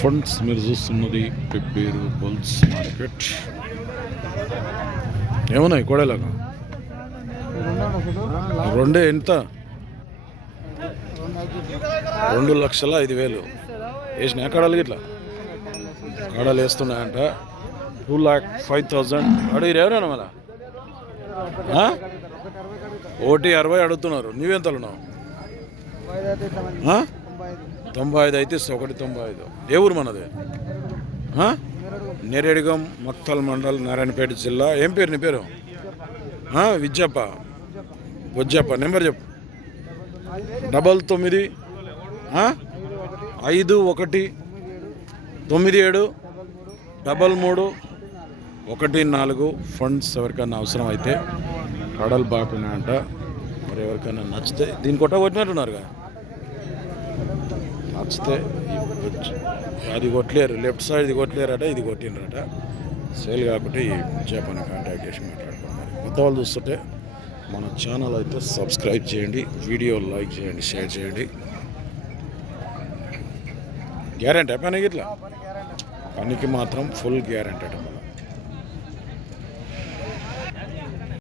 Funds మీరు చూస్తున్నది Pebbair bulls market. ఏమున్నాయి కోడేలాగా? రెండే ఎంత? రెండు లక్షల ఐదు వేలు. వేసిన కడాలు గిట్లా? కడాలు వేస్తున్నాయంట. Two lakh five thousand. అడిగిరు ఎవరైనా మళ్ళా? ఒకటి అరవై అడుగుతున్నారు. నువ్వెంతలున్నావు? తొంభై ఐదు అయితే ఒకటి తొంభై ఐదు. ఏ ఊరు మనది? నేరేడుగం మక్తల్ మండల్ నారాయణపేట జిల్లా. ఏం పేరు నీ పేరు? విద్యప్ప. బొజ్జప్ప. నెంబర్ చెప్పు. డబల్ తొమ్మిది ఐదు ఒకటి తొమ్మిది ఏడు డబల్ మూడు ఒకటి నాలుగు. ఫండ్స్ ఎవరికైనా అవసరం అయితే కడల్ అంట. మరి ఎవరికైనా నచ్చితే దీని కొట్ట కొట్టినట్టున్నారుగా నచ్చితే అది కొట్టలేరు. లెఫ్ట్ సైడ్ ఇది కొట్టలేరట ఇది కొట్టినరట సేల్ కాకుంటే ఈ చేపని కాంటాక్ట్ చేసి మాట్లాడుకున్నారు కొత్త వాళ్ళు చూస్తుంటే మన ఛానల్ అయితే సబ్స్క్రైబ్ చేయండి వీడియో లైక్ చేయండి షేర్ చేయండి. గ్యారంటీ పని ఇట్లా పనికి మాత్రం ఫుల్ గ్యారంటీ అట